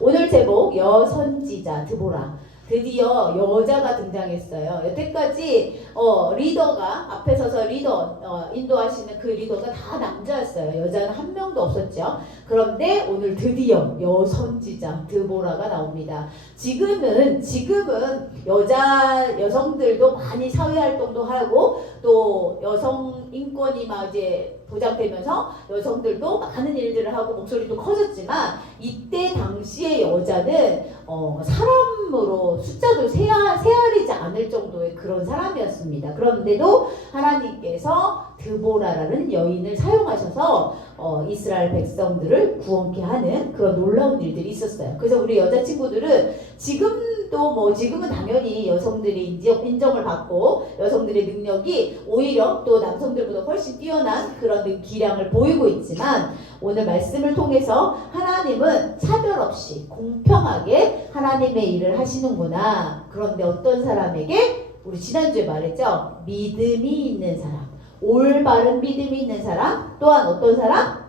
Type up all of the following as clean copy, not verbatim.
오늘 제목 여선지자 드보라. 드디어 여자가 등장했어요. 여태까지 리더가 앞에 서서 인도하시는 그 리더가 다 남자였어요. 여자는 한 명도 없었죠. 그런데 오늘 드디어 여선지자 드보라가 나옵니다. 지금은 여성들도 많이 사회활동도 하고 또 여성 인권이 막 이제 보장되면서 여성들도 많은 일들을 하고 목소리도 커졌지만 이때 당시의 여자는 사람으로 숫자도 세아리지 않을 정도의 그런 사람이었습니다. 그런데도 하나님께서 드보라라는 여인을 사용하셔서 이스라엘 백성들을 구원케 하는 그런 놀라운 일들이 있었어요. 그래서 우리 여자친구들은 지금은 당연히 여성들이 인정을 받고 여성들의 능력이 오히려 또 남성들보다 훨씬 뛰어난 그런 기량을 보이고 있지만 오늘 말씀을 통해서 하나님은 차별 없이 공평하게 하나님의 일을 하시는구나. 그런데 어떤 사람에게 우리 지난주에 말했죠. 믿음이 있는 사람, 올바른 믿음이 있는 사람, 또한 어떤 사람?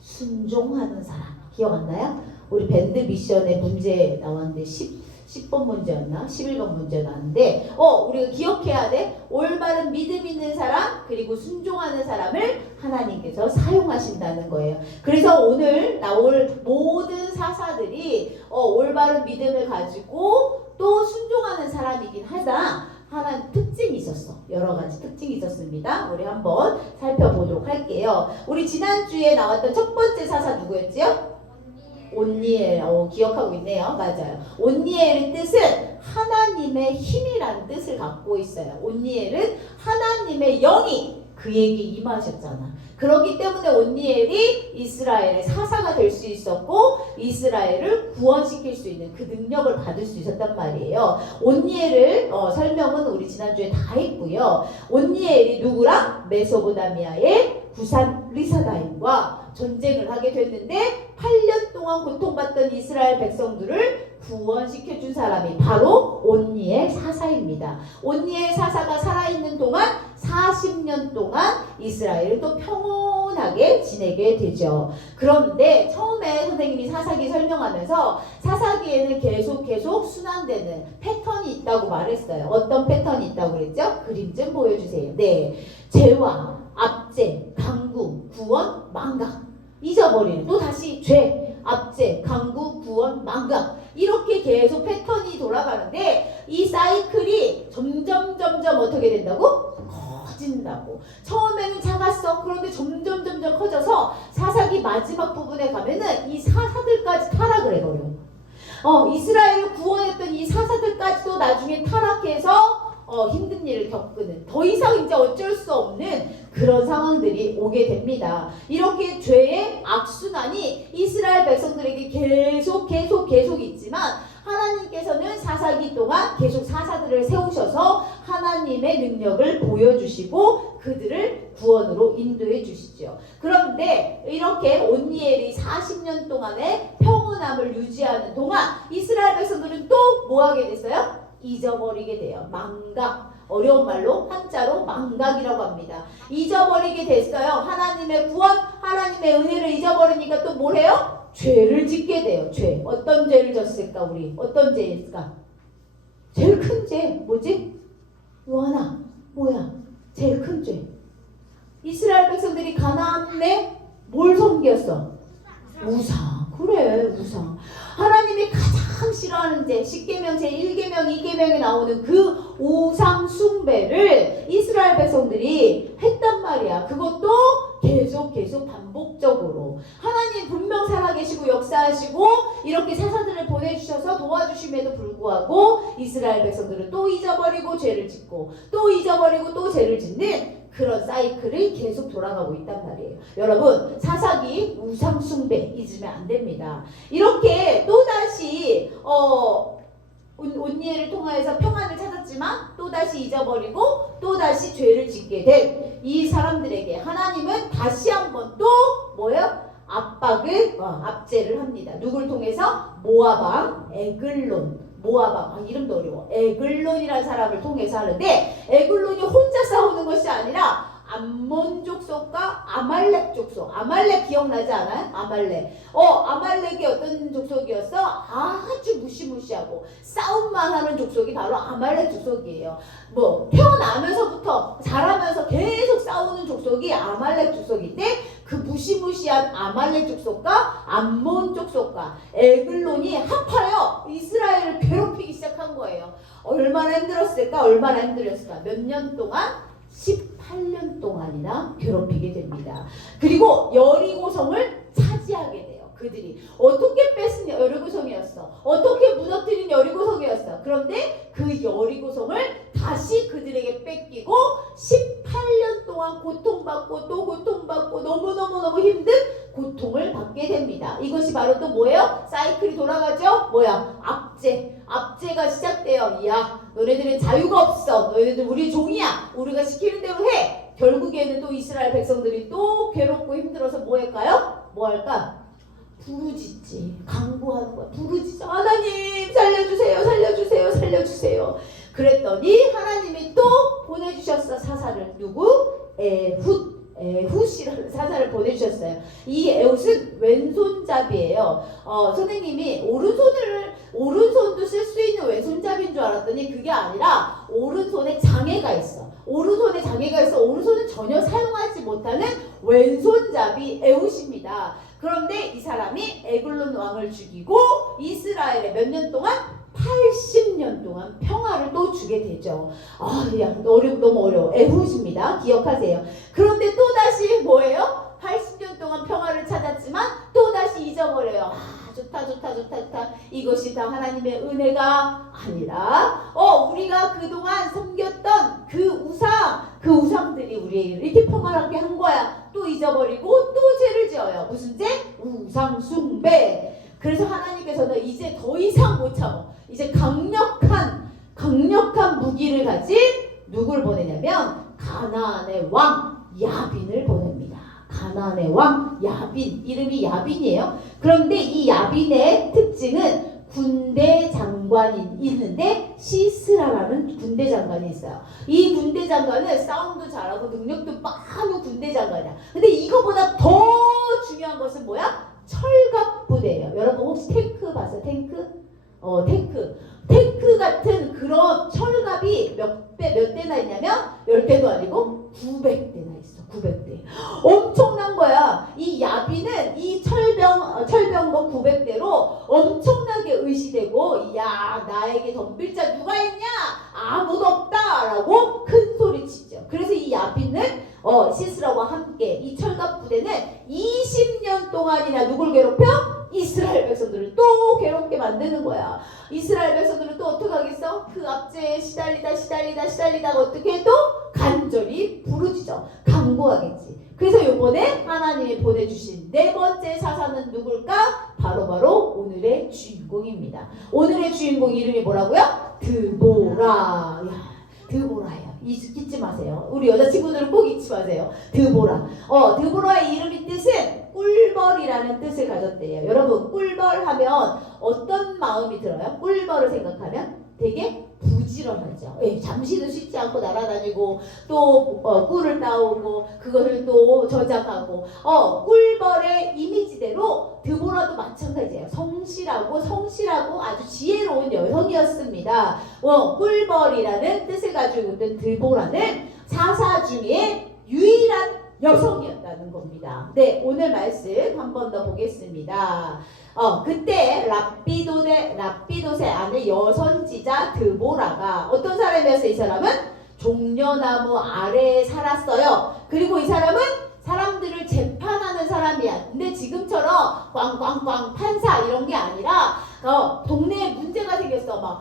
순종하는 사람. 기억 안 나요? 우리 밴드 미션의 문제 나왔는데 10번 문제였나? 11번 문제 나왔는데 우리가 기억해야 돼. 올바른 믿음 있는 사람 그리고 순종하는 사람을 하나님께서 사용하신다는 거예요. 그래서 오늘 나올 모든 사사들이 올바른 믿음을 가지고 또 순종하는 사람이긴 하다. 하나는 특징이 있었어. 여러 가지 특징이 있었습니다. 우리 한번 살펴보도록 할게요. 우리 지난주에 나왔던 첫 번째 사사 누구였지요? 온니엘. 기억하고 있네요. 맞아요. 온니엘의 뜻은 하나님의 힘이라는 뜻을 갖고 있어요. 온니엘은 하나님의 영이 그에게 임하셨잖아. 그렇기 때문에 온니엘이 이스라엘의 사사가 될 수 있었고 이스라엘을 구원시킬 수 있는 그 능력을 받을 수 있었단 말이에요. 온니엘을 설명은 우리 지난주에 다 했고요. 온니엘이 누구랑? 메소포타미아의 구산 리사다임과 전쟁을 하게 됐는데 8년 동안 고통받던 이스라엘 백성들을 구원시켜준 사람이 바로 온니엘 사사입니다. 온니엘 사사가 살아있는 동안 40년 동안 이스라엘은 또 평온하게 지내게 되죠. 그런데 처음에 선생님이 사사기 설명하면서 사사기에는 계속 순환되는 패턴이 있다고 말했어요. 어떤 패턴이 있다고 그랬죠? 그림 좀 보여주세요. 네, 죄와 압제, 강구, 구원, 망각. 잊어버리는, 또 다시 죄, 압제, 강구, 구원, 망각. 이렇게 계속 패턴이 돌아가는데 이 사이클이 점점 어떻게 된다고? 커진다고. 처음에는 작았어. 그런데 점점 커져서 사사기 마지막 부분에 가면은 이 사사들까지 타락을 해버려. 이스라엘을 구원했던 이 사사들까지도 나중에 타락해서 힘든 일을 겪는, 더 이상 이제 어쩔 수 없는 그런 상황들이 오게 됩니다. 이렇게 죄의 악순환이 이스라엘 백성들에게 계속 있지만 하나님께서는 사사기 동안 계속 사사들을 세우셔서 하나님의 능력을 보여주시고 그들을 구원으로 인도해 주시죠. 그런데 이렇게 온니엘이 40년 동안의 평온함을 유지하는 동안 이스라엘 백성들은 또 뭐 하게 됐어요? 잊어버리게 돼요. 망각. 어려운 말로 한자로 망각이라고 합니다. 잊어버리게 됐어요. 하나님의 구원, 하나님의 은혜를 잊어버리니까 또 뭘 해요? 죄를 짓게 돼요. 죄. 어떤 죄를 졌을까 우리? 어떤 죄일까? 제일 큰 죄 뭐지? 요한아 뭐야? 제일 큰 죄. 이스라엘 백성들이 가나안에 뭘 섬겼어? 우상. 그래, 우상. 하나님이 가장 싫어하는 죄, 10계명, 제1계명, 2계명에 나오는 그 우상 숭배를 이스라엘 백성들이 했단 말이야. 그것도 계속 반복적으로. 하나님 분명 살아계시고 역사하시고 이렇게 사사들을 보내주셔서 도와주심에도 불구하고 이스라엘 백성들은 또 잊어버리고 죄를 짓고 또 잊어버리고 또 죄를 짓는 그런 사이클이 계속 돌아가고 있단 말이에요. 여러분, 사사기 우상 숭배 잊으면 안 됩니다. 이렇게 또다시 온니엘을 통하여서 평안을 찾았지만 또다시 잊어버리고 또다시 죄를 짓게 된 이 사람들에게 하나님은 다시 한번 또 뭐예요? 압제를 합니다. 누굴 통해서? 모압, 에글론. 모압, 이름도 어려워. 에글론이라는 사람을 통해서 하는데 에글론이 혼자 싸우는 것이 아니라 암몬 족속과 아말렉 족속. 아말렉 기억나지 않아요? 아말렉이 어떤 족속이었어? 아주 무시무시하고 싸움만 하는 족속이 바로 아말렉 족속이에요. 뭐 태어나면서부터 자라면서 계속 싸우는 족속이 아말렉 족속인데, 그 무시무시한 아말렉 족속과 암몬 족속과 에글론이 합하여 이스라엘을 괴롭히기 시작한 거예요. 얼마나 힘들었을까? 몇 년 동안? 18년 동안이나 괴롭히게 됩니다. 그리고 여리고성을 차지하게 돼요. 그들이 어떻게 뺏은 여리고성이었어. 어떻게 무너뜨린 여리고성이었어. 그런데 그 여리고성을 다시 그들에게 뺏기고 18년 동안 고통받고 또 고통받고 너무너무 힘든 고통을 받게 됩니다. 이것이 바로 또 뭐예요? 사이클이 돌아가죠? 압제가 시작돼요. 야, 너네들은 자유가 없어. 너네들 우리 종이야. 우리가 시키는 대로 해. 결국에는 또 이스라엘 백성들이 또 괴롭고 힘들어서 뭐 할까? 부르짖지. 강구하는 거야. 부르짖어. 하나님 살려주세요. 그랬더니 하나님이 또 보내주셨어. 사사를. 누구? 에훗이라는 사사를 보내주셨어요. 이 에훗은 왼손잡이에요. 선생님이 오른손도 쓸 수 있는 왼손잡이인 줄 알았더니 그게 아니라 오른손에 장애가 있어. 오른손은 전혀 사용하지 못하는 왼손잡이 에훗입니다. 그런데 이 사람이 에글론 왕을 죽이고 이스라엘에 몇 년 동안? 80년 동안 평화를 또 주게 되죠. 너무 어려워. 에훗입니다. 기억하세요. 그런데 또다시 뭐예요? 80년 동안 평화를 찾았지만 또다시 잊어버려요. 좋다. 이것이 다 하나님의 은혜가 아니라 우리가 그동안 섬겼던 그 우상들이 우리에게 이렇게 평화롭게 한 거야. 또 잊어버리고 또 죄를 지어요. 무슨 죄? 우상 숭배. 그래서 하나님께서는 이제 더 이상 못 참아. 이제 강력한 무기를 가진 누굴 보내냐면 가나안의 왕 야빈을 보냅니다. 가나안의 왕 야빈, 이름이 야빈이에요. 그런데 이 야빈의 특징은 군대 장관이 있는데 시스라라는 군대 장관이 있어요. 이 군대 장관은 싸움도 잘하고 능력도 많은 군대 장관이야. 근데 이거보다 더 중요한 것은 뭐야? 철갑 부대예요. 여러분 혹시 탱크 봤어요? 탱크 같은 그런 철갑이 몇 대나 있냐면 10대도 아니고 900대나 있어. 900대. 엄청난 거야. 이 야비는 이 철병거 900대로 엄청나게 의시되고, 야, 나에게 덤빌 자 누가 있냐? 아무도 없다라고 큰 소리 치죠. 그래서 이 야비는 시스라와 함께 이 철갑 부대는 20년 동안이나 누굴 괴롭혀? 이스라엘 백성들을 또 괴롭게 만드는 거야. 이스라엘 백성들은 또 어떻게 하겠어? 그 압제에 시달리다 어떻게 해도 간절히 부르짖어. 간구하겠지. 그래서 이번에 하나님이 보내주신 네 번째 사사는 누굴까? 바로 오늘의 주인공입니다. 오늘의 주인공 이름이 뭐라고요? 드보라. 드보라예요. 잊지 마세요. 우리 여자친구들은 꼭 잊지 마세요. 드보라. 드보라의 이름의 뜻은 꿀벌이라는 뜻을 가졌대요. 여러분, 꿀벌 하면 어떤 마음이 들어요? 꿀벌을 생각하면 되게 부지런하죠. 잠시도 쉬지 않고 날아다니고 또 꿀을 따오고 그것을 또 저장하고 꿀벌의 이미지대로 드보라도 마찬가지예요. 성실하고 아주 지혜로운 여성이었습니다. 꿀벌이라는 뜻을 가지고 있던 드보라는 사사 중에 유일한 여성이었다는 겁니다. 네, 오늘 말씀 한 번 더 보겠습니다. 그때 랍비도세 아내 여선지자 드보라가 어떤 사람이었어요? 이 사람은 종려나무 아래에 살았어요. 그리고 이 사람은 사람들을 재판하는 사람이야. 근데 지금처럼 꽝꽝꽝 판사 이런 게 아니라 동네에 문제가 생겼어.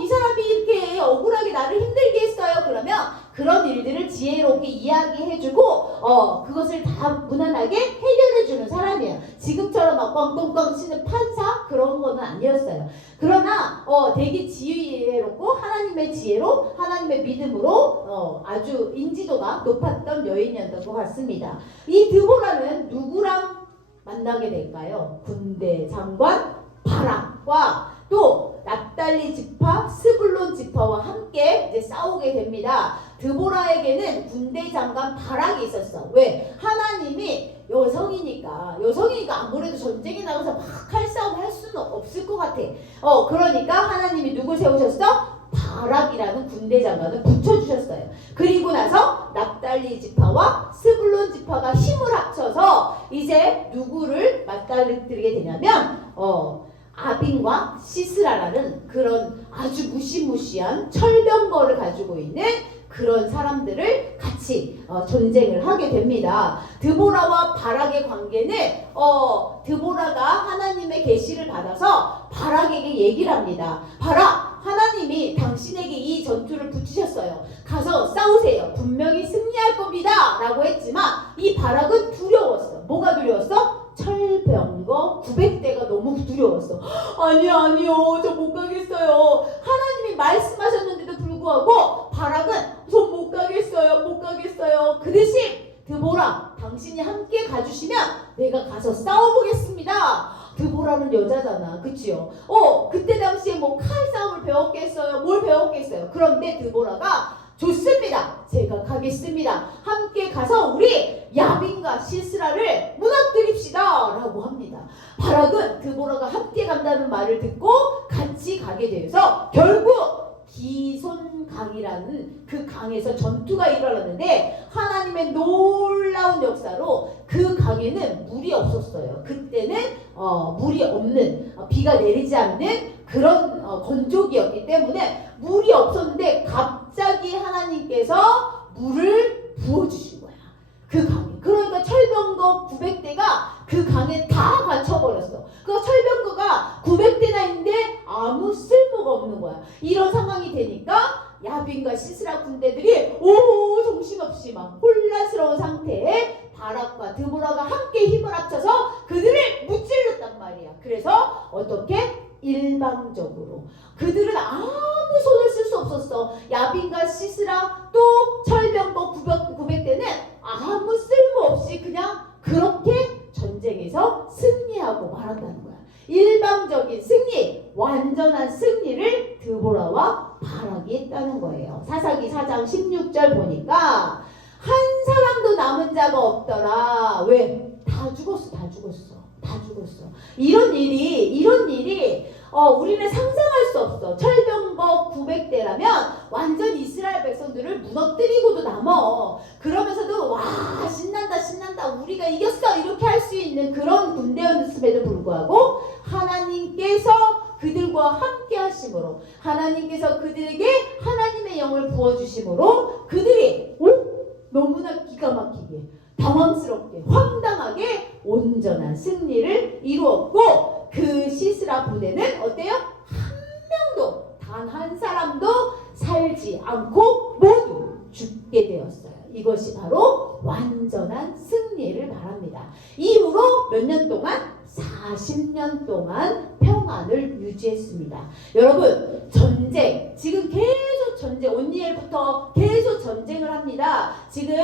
이 사람이 이렇게 억울하게 나를 힘들게 했어요. 그러면 그런 일들을 지혜롭게 이야기해주고 그것을 다 무난하게 해결해주는 사람이에요. 지금처럼 막 꽝꽝꽝 치는 판사 그런 거는 아니었어요. 그러나 되게 지혜롭고 하나님의 지혜로 하나님의 믿음으로 아주 인지도가 높았던 여인이었던 것 같습니다. 이 드보라는 누구랑 만나게 될까요? 군대 장관 바락과 또 납달리 지파, 스불론 지파와 함께 이제 싸우게 됩니다. 드보라에게는 군대 장관 바락이 있었어. 왜? 하나님이 여성이니까 아무래도 전쟁에 나가서 막 칼싸움 할 수는 없을 것 같아. 그러니까 하나님이 누굴 세우셨어? 바락이라는 군대 장관을 붙여주셨어요. 그리고 나서 납달리 지파와 스불론 지파가 힘을 합쳐서 이제 누구를 맞닥뜨리게 되냐면 아빈과 시스라라는 그런 아주 무시무시한 철병거를 가지고 있는 그런 사람들을 같이 전쟁을 하게 됩니다. 드보라와 바락의 관계는 드보라가 하나님의 계시를 받아서 바락에게 얘기를 합니다. 바락, 하나님이 당신에게 이 전투를 붙이셨어요. 가서 싸우세요. 분명히 승리할 겁니다. 라고 했지만 이 바락은 두려웠어. 뭐가 두려웠어? 철병거 900대가 너무 두려웠어. 아니요 저 못 가겠어요. 하나님이 말씀하셨는데도 불구하고 바락은 저 못 가겠어요. 그 대신 드보라, 당신이 함께 가주시면 내가 가서 싸워보겠습니다. 드보라는 여자잖아, 그치요? 그때 당시에 뭐 칼싸움을 배웠겠어요? 뭘 배웠겠어요? 그런데 드보라가 좋습니다. 제가 가겠습니다. 함께 가서 우리 야빈과 시스라를 무너뜨립시다 라고 합니다. 바락은 드보라가 함께 간다는 말을 듣고 같이 가게 돼서 결국 기손강이라는 그 강에서 전투가 일어났는데 하나님의 놀라운 역사로 그 강에는 물이 없었어요. 그때는 물이 없는, 비가 내리지 않는 그런 건조기였기 때문에 물이 없었는데 갑자기 하나님께서 물을 부어주신 거야. 그 강에. 그러니까 철병거 900대가 그 강에 다 갇혀버렸어. 그 철병거가 900대나 있는데 아무 쓸모가 없는 거야. 이런 상황이 되니까 야빈과 시스라 군대들이 정신없이 막 혼란스러운 상태에 바락과 드보라가 함께 힘을 합쳐서 그들을 무찔렀단 말이야. 그래서 어떻게? 일방적으로 그들은 아무 손을 쓸 수 없었어. 야빈과 시스라 또 철병거 900대는 아무 쓸모없이 그냥 그렇게 전쟁에서 승리하고 말한다는 거야. 일방적인 승리, 완전한 승리를 드보라와 바락이 했다는 거예요. 사사기 4장 16절 보니까 한 사람도 남은 자가 없더라. 왜? 다 죽었어. 이런 일이 우리는 상상할 수 없어. 철병거 900대라면 완전 이스라엘 백성들을 무너뜨리고도 남어. 그러면서도 와 신난다 우리가 이겼어 이렇게 할 수 있는 그런 군대였음에도 불구하고 하나님께서 그들과 함께 하심으로 하나님께서 그들에게 하나님의 영을 부어주심으로 그들이 너무나 기가 막히게 당황스럽게 황당하게 온전한 승리를 이루었고 그 시스라 부대는 어때요? 한 명도 단 한 사람도 살지 않고 모두 죽게 되었어요. 이것이 바로 완전한 승리를 말합니다. 이후로 몇 년 동안? 40년 동안 평안을 유지했습니다. 여러분 전쟁 지금 계속 전쟁 온니엘부터 계속 전쟁을 합니다. 지금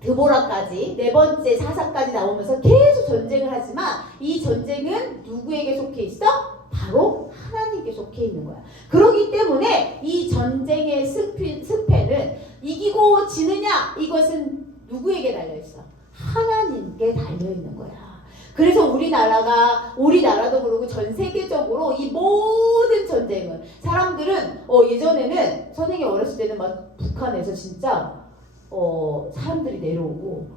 드보라까지 네 번째 사사까지 나오면서 계속 전쟁을 하지만 이 전쟁은 누구에게 속해 있어? 바로 하나님께 속해 있는 거야. 그렇기 때문에 이 전쟁의 승패는 이기고 지느냐 이것은 누구에게 달려있어? 하나님께 달려있는 거야. 그래서 우리나라도 그렇고 전 세계적으로 이 모든 전쟁은 사람들은 예전에는 선생님 어렸을 때는 막 북한에서 진짜 사람들이 내려오고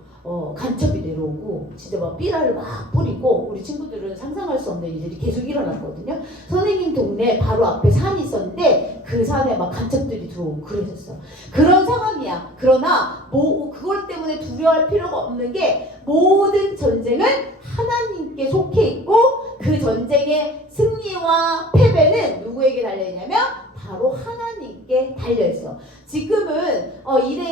간첩이 내려오고 진짜 막 삐라를 막 뿌리고 우리 친구들은 상상할 수 없는 일들이 계속 일어났거든요. 선생님 동네 바로 앞에 산이 있었는데 그 산에 막 간첩들이 들어오고 그랬었어. 그런 상황이야. 그러나 그걸 때문에 두려워할 필요가 없는 게 모든 전쟁은 하나님께 속해 있고 그 전쟁의 승리와 패배는 누구에게 달려있냐면 바로 하나님께 달려있어. 지금은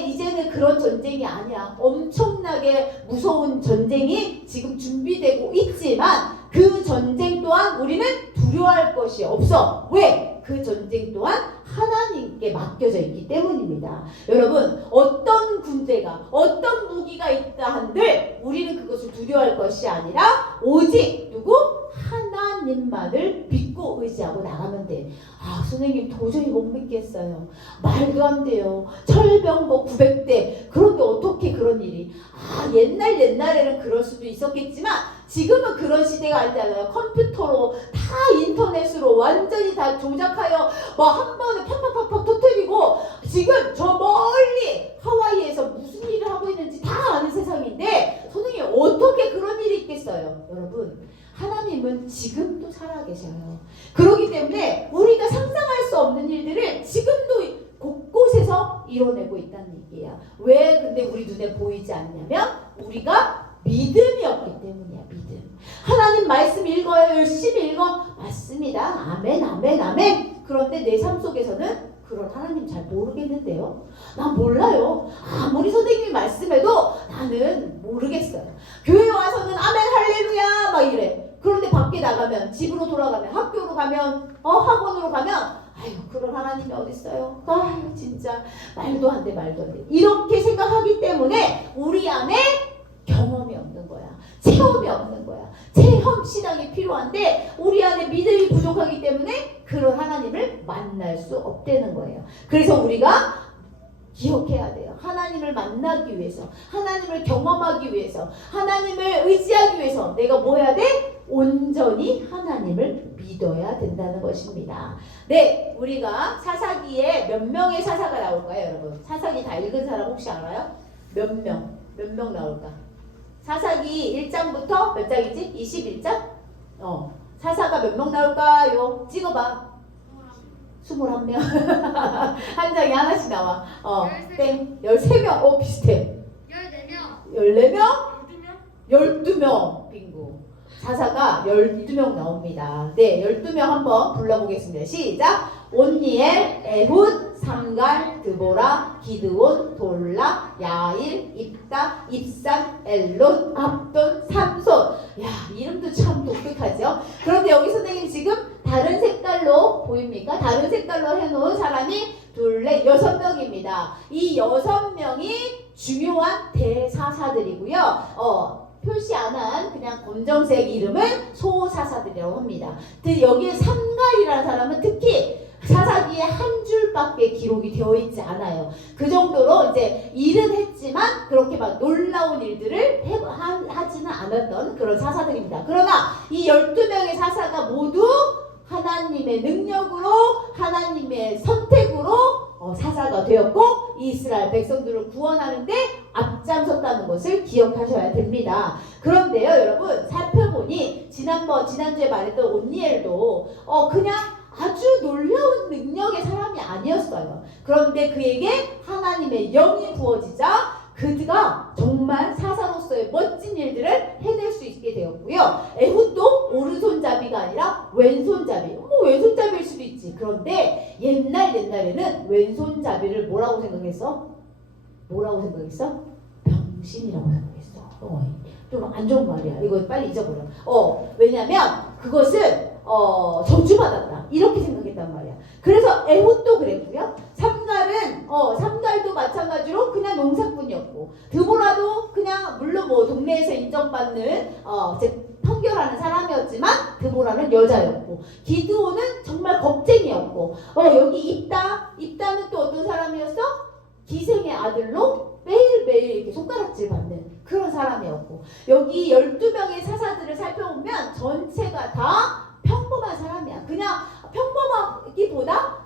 이제는 그런 전쟁이 아니야. 엄청나게 무서운 전쟁이 지금 준비되고 있지만 그 전쟁 또한 우리는 두려워할 것이 없어. 왜? 그 전쟁 또한 하나님께 맡겨져 있기 때문입니다. 여러분 어떤 군대가 어떤 무기가 있다 한들 우리는 그것을 두려워할 것이 아니라 오직 누구? 하나님 하나님만을 믿고 의지하고 나가면 돼. 아, 선생님 도저히 못 믿겠어요. 말도 안 돼요. 철병 뭐 900대. 그런데 어떻게 그런 일이? 아, 옛날에는 그럴 수도 있었겠지만 지금은 그런 시대가 아니잖아요. 컴퓨터로 다 인터넷으로 완전히 다 조작하여 뭐 한 번에 팍팍팍팍 터뜨리고 지금 저 멀리 하와이에서 무슨 일을 하고 있는지 다 아는 세상인데 선생님 어떻게 그런 일이 있겠어요? 여러분 하나님은 지금도 살아계셔요. 그렇기 때문에 우리가 상상할 수 없는 일들을 지금도 곳곳에서 이뤄내고 있다는 얘기예요. 왜 근데 우리 눈에 보이지 않냐면 우리가 믿음이 없기 때문이야. 믿음. 하나님 말씀 읽어요. 열심히 읽어. 맞습니다. 아멘 아멘 아멘. 그런데 내 삶 속에서는 그런 하나님 잘 모르겠는데요. 난 몰라요. 아무리 선생님이 말씀해도 나는 모르겠어요. 교회 와서는 아멘 할렐루야 막 이래. 그런데 밖에 나가면 집으로 돌아가면 학교로 가면 학원으로 가면 아유 그런 하나님이 어딨어요. 아유 진짜 말도 안 돼 말도 안 돼. 이렇게 생각하기 때문에 우리 안에 경험이 없는 거야. 체험이 없는 거야. 체험 신앙이 필요한데 우리 안에 믿음이 부족하기 때문에 그런 하나님을 만날 수 없다는 거예요. 그래서 우리가 기억해야 돼요. 하나님을 만나기 위해서, 하나님을 경험하기 위해서, 하나님을 의지하기 위해서 내가 뭐 해야 돼? 온전히 하나님을 믿어야 된다는 것입니다. 네, 우리가 사사기에 몇 명의 사사가 나올까요, 여러분? 사사기 다 읽은 사람 혹시 알아요? 몇 명 나올까? 사사기 1장부터 몇 장이지? 21장? 사사가 몇 명 나올까요? 찍어봐. 21명. 한 장에 하나씩 나와. 땡. 13명. 비슷해. 14명? 12명. 빙고. 사사가 12명 나옵니다. 네, 12명 한번 불러보겠습니다. 시작. 온니엘, 에훗, 삼갈, 드보라, 기드온, 돌라, 야일, 입다, 입산, 엘론, 압돈, 삼손. 야, 이름도 참 독특하죠? 그런데 여기 선생님 지금 다른 색깔로 보입니까? 다른 색깔로 해놓은 사람이 둘, 넷, 6명입니다. 이 6명이 중요한 대사사들이고요. 표시 안 한 그냥 검정색 이름은 소사사들이라고 합니다. 여기에 삼갈이라는 사람은 특히 사사기에 한 줄밖에 기록이 되어 있지 않아요. 그 정도로 이제 일은 했지만 그렇게 막 놀라운 일들을 하지는 않았던 그런 사사들입니다. 그러나 이 12명의 사사가 모두 하나님의 능력으로 하나님의 선택으로 사사가 되었고 이스라엘 백성들을 구원하는데 앞장섰다는 것을 기억하셔야 됩니다. 그런데요 여러분 살펴보니 지난주에 말했던 온니엘도 그냥 아주 놀라운 능력의 사람이 아니었어요. 그런데 그에게 하나님의 영이 부어지자 그가 정말 사사로서의 멋진 일들을 해낼 수 있게 되었고요. 에훗도 오른손잡이가 아니라 왼손잡이. 왼손잡이일 수도 있지. 그런데 옛날에는 왼손잡이를 뭐라고 생각했어? 병신이라고 생각했어. 좀 안 좋은 말이야. 이거 빨리 잊어버려. 왜냐면 그것은 저주받았다. 이렇게 생각했단 말이야. 그래서 에훗도 그랬고요. 삼갈도 마찬가지로 그냥 농사꾼이었고 드보라도 그냥 물론 뭐 동네에서 인정받는 판결하는 사람이었지만 드보라는 여자였고 기드온은 정말 겁쟁이였고 여기 입다는 또 어떤 사람이었어? 기생의 아들로 매일매일 이렇게 손가락질 받는 그런 사람이었고 여기 12명의 사사들을 살펴보면 전체가 다 평범한 사람이야. 그냥 평범하기보다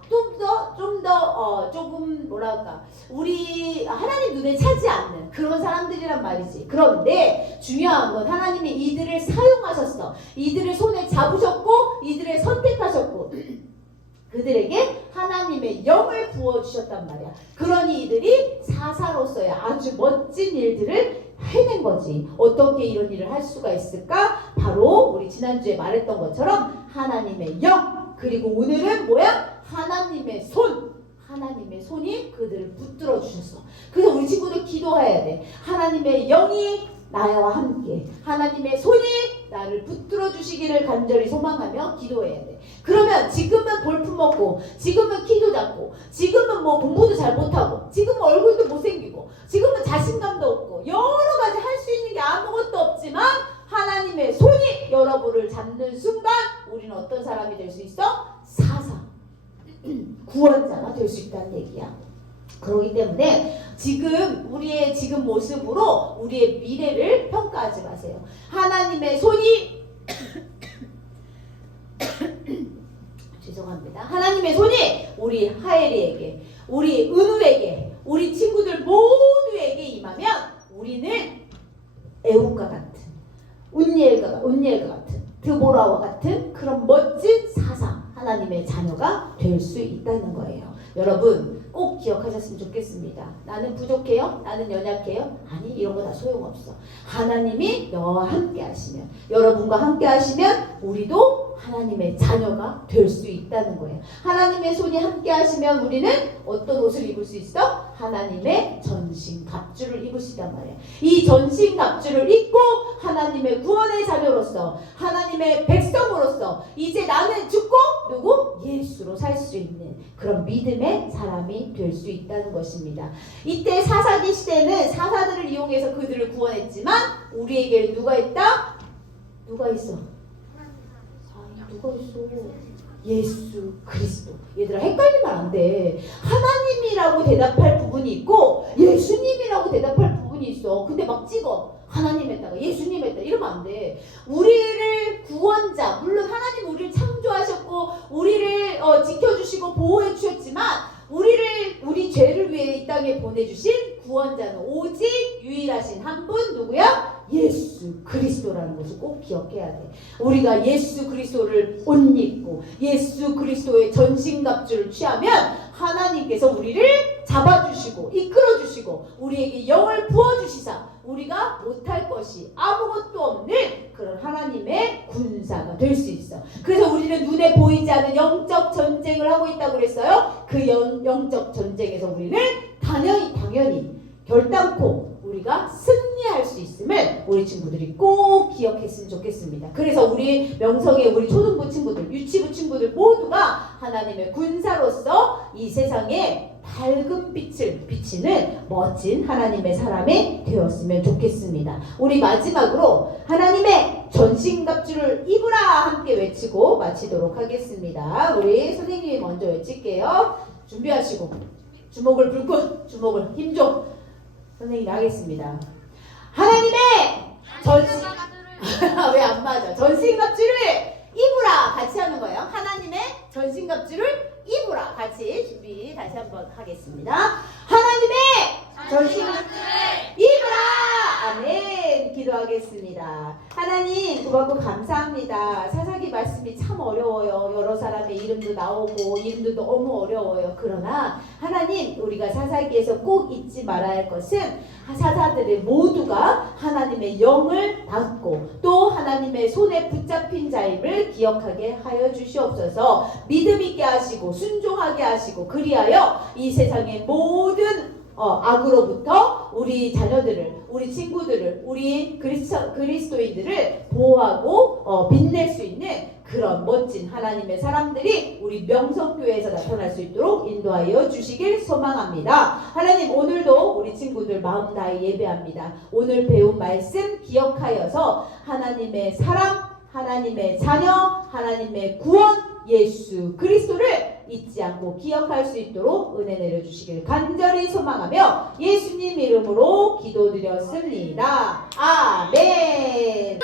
조금 뭐랄까 우리 하나님 눈에 차지 않는 그런 사람들이란 말이지. 그런데 중요한 건 하나님이 이들을 사용하셨어. 이들을 손에 잡으셨고 이들을 선택하셨고 그들에게 하나님의 영을 부어주셨단 말이야. 그러니 이들이 사사로서의 아주 멋진 일들을 해낸 거지. 어떻게 이런 일을 할 수가 있을까? 바로 우리 지난주에 말했던 것처럼 하나님의 영, 그리고 오늘은 뭐야? 하나님의 손이 그들을 붙들어 주셨어. 그래서 우리 친구들 기도해야 돼. 하나님의 영이 나와 함께, 하나님의 손이 나를 붙들어 주시기를 간절히 소망하며 기도해야 돼. 그러면 지금은 볼품없고, 지금은 키도 작고, 지금은 뭐 공부도 잘 못하고, 지금은 얼굴도 못생기고, 지금은 자신감도 없고, 여러 가지 할 수 있는 게 아무것도 없지만 하나님의 손이 여러분을 잡는 순간 우리는 어떤 사람이 될 수 있어? 사사. 구원자가 될 수 있다는 얘기야. 그렇기 때문에 지금 우리의 지금 모습으로 우리의 미래를 평가하지 마세요. 하나님의 손이 죄송합니다. 하나님의 손이 우리 하엘이에게, 우리 은우에게, 우리 친구들 모두에게 임하면 우리는 에웃과 같은, 운니엘과 같은, 드보라와 같은 그런 멋진 사사, 하나님의 자녀가 될 수 있다는 거예요. 여러분 꼭 기억하셨으면 좋겠습니다. 나는 부족해요? 나는 연약해요? 아니, 이런 거 다 소용없어. 하나님이 너와 함께 하시면, 여러분과 함께 하시면 우리도 하나님의 자녀가 될 수 있다는 거예요. 하나님의 손이 함께 하시면 우리는 어떤 옷을 입을 수 있어? 하나님의 전신갑주를 입을 수 있단 말이에요. 이 전신갑주를 입고 하나님의 구원의 자녀로서, 하나님의 백성으로서 이제 나는 죽고 누구? 예수로 살 수 있는 그런 믿음의 사람이 될 수 있다는 것입니다. 이때 사사기 시대는 사사들을 이용해서 그들을 구원했지만 우리에게 누가 있다? 누가 있어? 누가 있어? 예수 그리스도. 얘들아, 헷갈리면 안 돼. 하나님이라고 대답할 부분이 있고 예수님이라고 대답할 부분이 있어. 근데 막 찍어. 하나님 했다가 예수님 했다 이러면 안 돼. 우리를 구원자, 물론 하나님 우리를 창조하셨고 우리를 지켜주시고 보호해 주셨지만 우리 죄를 위해 이 땅에 보내주신 구원자는 오직 유일하신 한 분, 누구야? 예수 그리스도라는 것을 꼭 기억해야 돼. 우리가 예수 그리스도를 옷 입고 예수 그리스도의 전신갑주를 취하면 하나님께서 우리를 잡아주시고 이끌어주시고 우리에게 영을 부어주시사 우리가 못할 것이 아무것도 없는 그런 하나님의 군사가 될 수 있어. 그래서 우리는 눈에 보이지 않는 영적 전쟁을 하고 있다고 그랬어요. 그 영적 전쟁에서 우리는 당연히 결단코 우리가 승리할 수 있음을 우리 친구들이 꼭 기억했으면 좋겠습니다. 그래서 우리 명성의 우리 초등부 친구들, 유치부 친구들 모두가 하나님의 군사로서 이 세상에 밝은 빛을 비치는 멋진 하나님의 사람이 되었으면 좋겠습니다. 우리 마지막으로 하나님의 전신갑주를 입으라 함께 외치고 마치도록 하겠습니다. 우리 선생님이 먼저 외칠게요. 준비하시고 주먹을 불고 주먹을 힘줘. 선생님이 하겠습니다. 하나님의 전신 왜 안 맞아? 전신갑주를 입으라 같이 하는 거예요. 하나님의 전신갑주를 입으라 같이 준비 다시 한번 하겠습니다. 하나님의 전신갑주를 입으라. 아멘. 기도하겠습니다. 하나님 고맙고 감사합니다. 사사기 말씀이 참 어려워요. 여러 사람의 이름도 나오고 이름도 너무 어려워요. 그러나 하나님, 우리가 사사기에서 꼭 잊지 말아야 할 것은 사사들의 모두가 하나님의 영을 받고 또 하나님의 손에 붙잡힌 자임을 기억하게 하여 주시옵소서. 믿음 있게 하시고 순종하게 하시고 그리하여 이 세상의 모든 악으로부터 우리 자녀들을, 우리 친구들을, 우리 그리스도인들을 보호하고 빛낼 수 있는 그런 멋진 하나님의 사람들이 우리 명성교회에서 나타날 수 있도록 인도하여 주시길 소망합니다. 하나님, 오늘도 우리 친구들 마음 다해 예배합니다. 오늘 배운 말씀 기억하여서 하나님의 사람, 하나님의 자녀, 하나님의 구원 예수 그리스도를 잊지 않고 기억할 수 있도록 은혜 내려주시길 간절히 소망하며 예수님 이름으로 기도드렸습니다. 아멘.